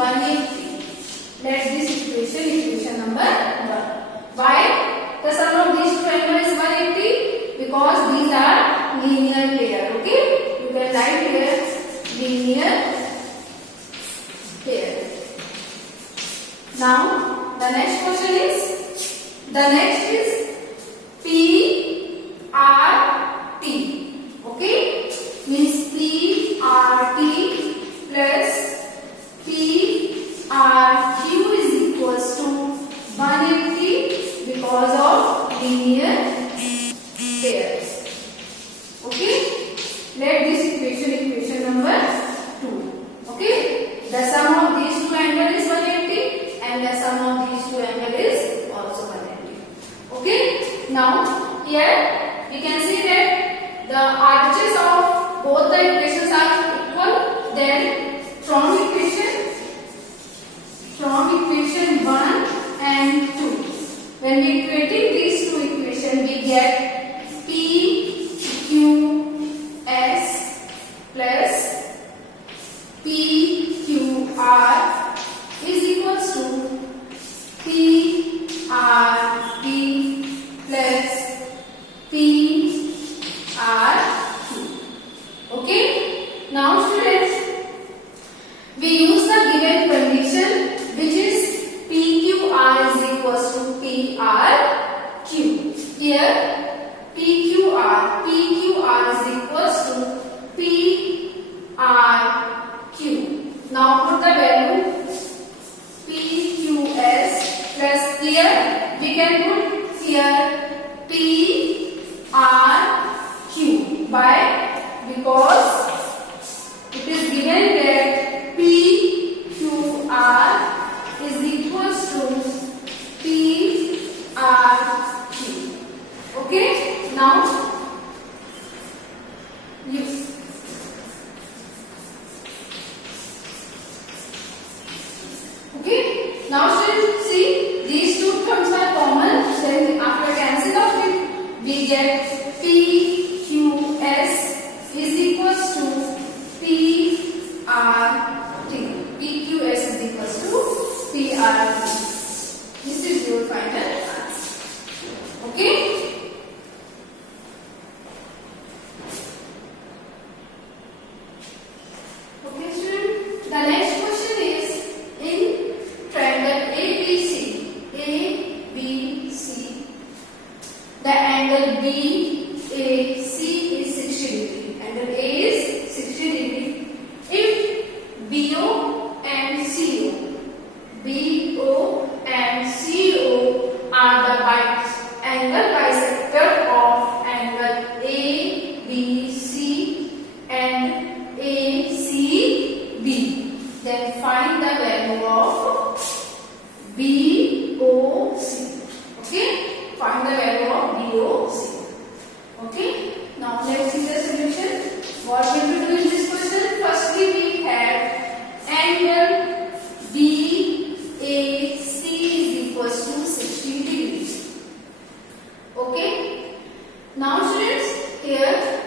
180. Let this equation number 1. Why the sum of these two angles is 180? Because these are linear pair. Okay, you can write here linear pair. Now the next question is PRT. Okay, means PRT plus PRQ is equals to 180 because of linear pairs. Okay, let this equation number 2. Okay, the sum of these two angles is 180 and the sum of these two angles is also 180. Okay, now here we can see that the RHS of both the equations are equal. Then from equation 1 and 2, when we equating these two equations, we get PQS plus PQR is equals to PRP plus PRQ. Okay, now students, we use the given condition, which is PQR is equals to PRQ. Here PQR is equals to PRQ. Now put the value PQS plus here we can put here PRQ. Why? Because it is given that PQR is equals to PRQ. Okay, now students, see, these two terms are common. Then after cancel of it, we get PQS is equals to PRT. PQS is equals to PRT. This is your final answer. Okay. Okay, student. The next question is in triangle ABC. The angle BAC is 60 degree. Angle A is 60 degree. If BO and CO are the angle bisector of angle ABC and ACB, then find the value of BOC. Okay, find the value of BOC. Okay, now let's see the solution. What will we do in this question? Firstly, we have angle BAC is equals to 60 degrees. Okay, now students, here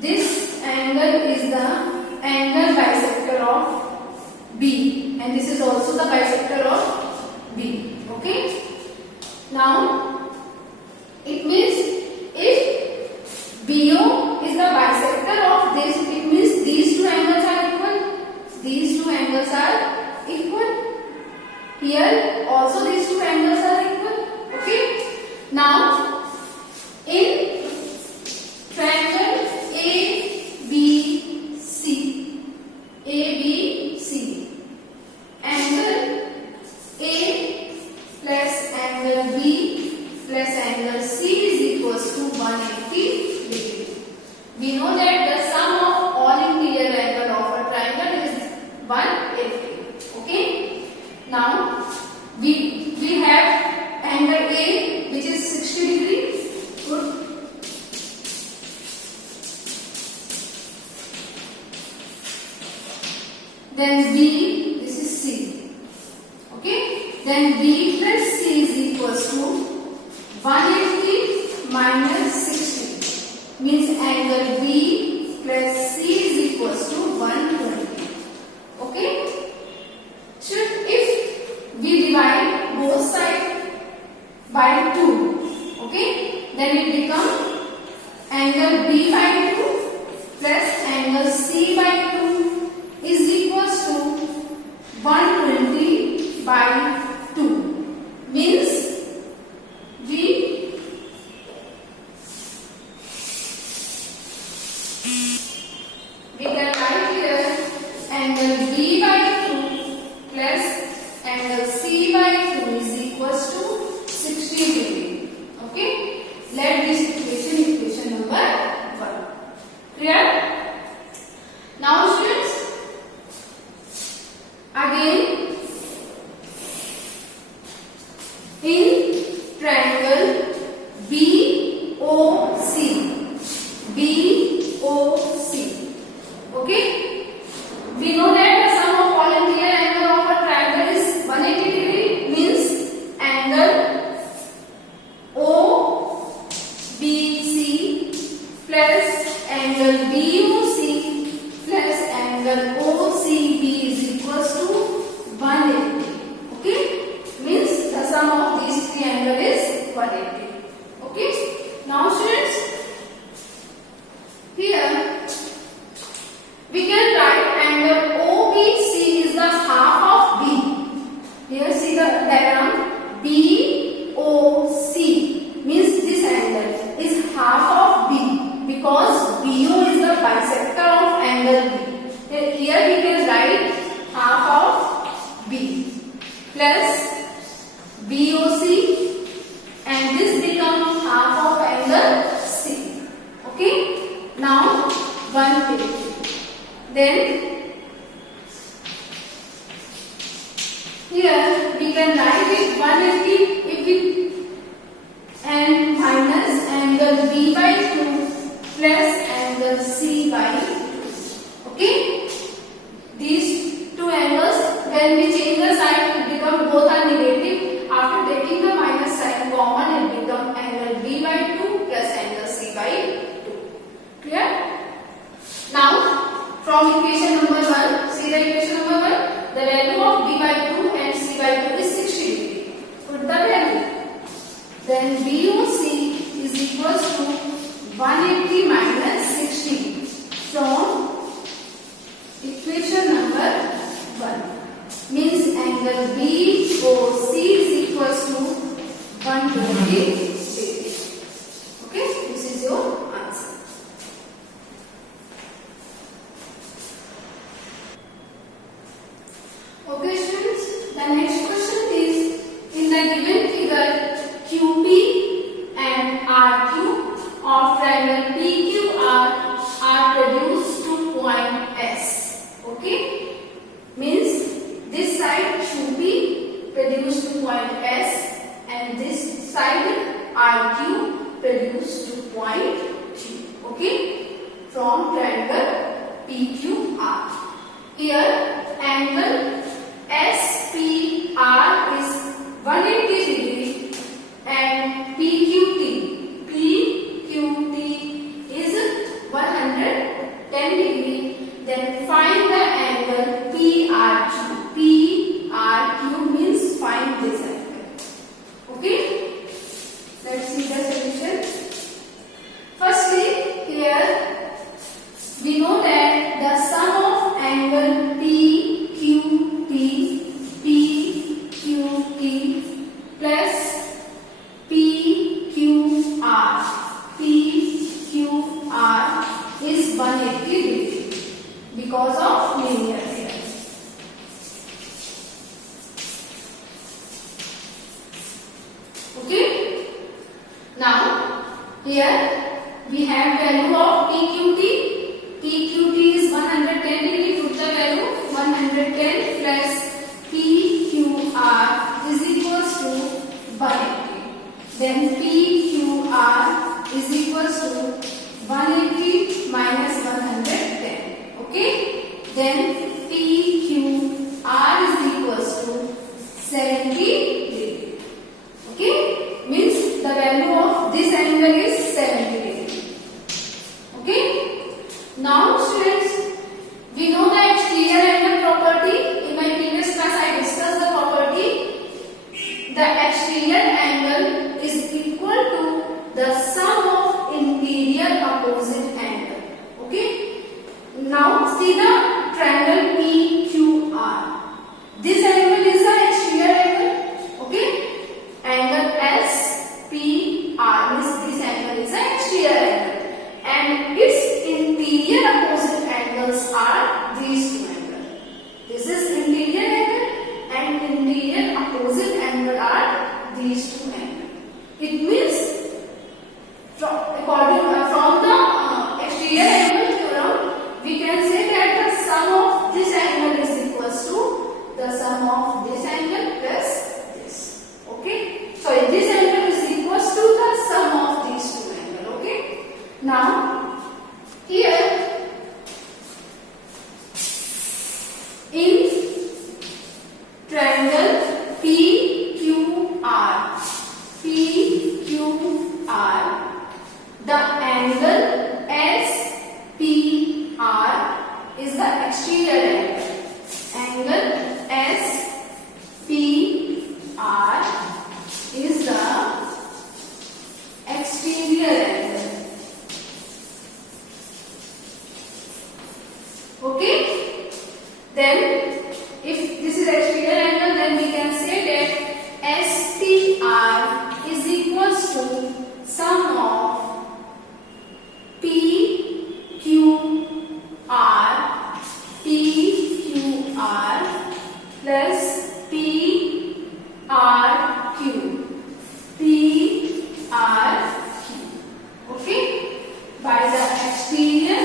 this angle is the angle bisector of B, and this is also the bisector of B. Okay, now it means if BO is the bisector of this, it means these two angles are equal. These two angles are equal. Here also these two angles are equal. Okay, now in triangle ABC, angle A plus angle B plus angle C is equals to 180 degree. We know that the sum of all interior angle of a triangle is 180. Okay, now we have angle A which is 60 degree. Good. Then B, this is C. Okay, then B plus C is equals to 180 minus 60, means angle B plus C is equals to 120. Okay, then it becomes angle B by 2 plus angle C by 2 is equals to 120 by 2. Means we can write here angle B by 2 plus angle C by 2 is equals to 60 degree. Okay, let this equation number 1. Clear? Now students, again in triangle BOC, okay, we know that the sum of all interior angle of a triangle is 180 degree. Means angle OBC plus angle BOC plus angle OCB is equals to 180. Okay, means the sum of these three angles is 180. Okay, now students, here we can write angle OBC is the half of B. Here see the diagram, BOC means this angle is half of B because BO is the bisector of angle B. Here we can write half of B plus BOC and this becomes half of angle C. Okay, now 150. Then here we can write it 180 if it and minus angle B by 2 plus angle C by 2. Okay, these two angles, when we change the sign, it become both are negative. After taking the minus sign common, it become angle B by 2 plus angle C by 2. Clear? Now from equation number 1, see the equation number 1, the value of B by 2 and C by 2 is 60 degree. Put the value. Then BOC is equals to 180 minus 60 from equation number 1. Means angle BOC is equals to 120 degrees. Okay, this is your answer. Okay students, the next question is, in the given figure QP and RQ of triangle PQR are reduced to point S. Okay, means this side QP reduced to point S and this side RQ reduced to point Q. Okay, from triangle PQR. Here angle SPR is 180 degree and PQT is 110 degree. Then find the angle PRQ. PRQ means find this angle. Okay, let's see the solution. Firstly, here we know that the sum of angle PQT plus PQR is 180 degree because of linear here. Okay, now here we have value of PQT is 110 degree. Put the value 110 plus PQR is equals to 180. Then PQR is equals to 180 minus 110. Okay, then PQR is equals to 70 degree. Okay, means the value of this angle is 70 degree. Okay, triangle PQR. PQR. The angle SPR is the exterior angle. Angle SPR is the exterior angle. Okay? Then, if this is exterior angle, then we can say that SPR is equals to sum of PQR plus PRQ. Okay? By the exterior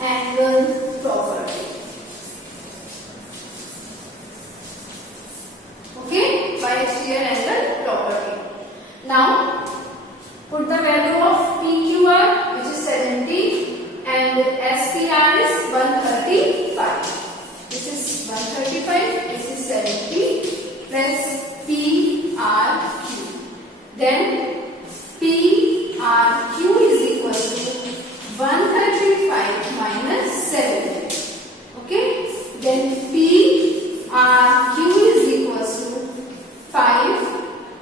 angle property. Okay? By exterior angle property. Now, put the value of PQR, which is 70, and SPR is 135. This is 135, this is 70 plus PRQ. Then PRQ is equal to 135 minus 70. Okay? Then PRQ is equal to 5.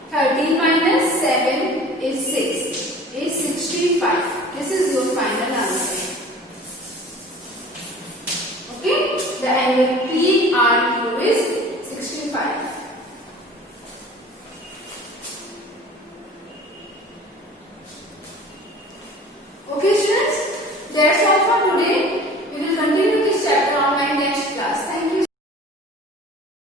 13 minus 7 is 6. Is 65. This is your final answer. Okay? The angle PRQ is 65. Okay, students? That's all for today.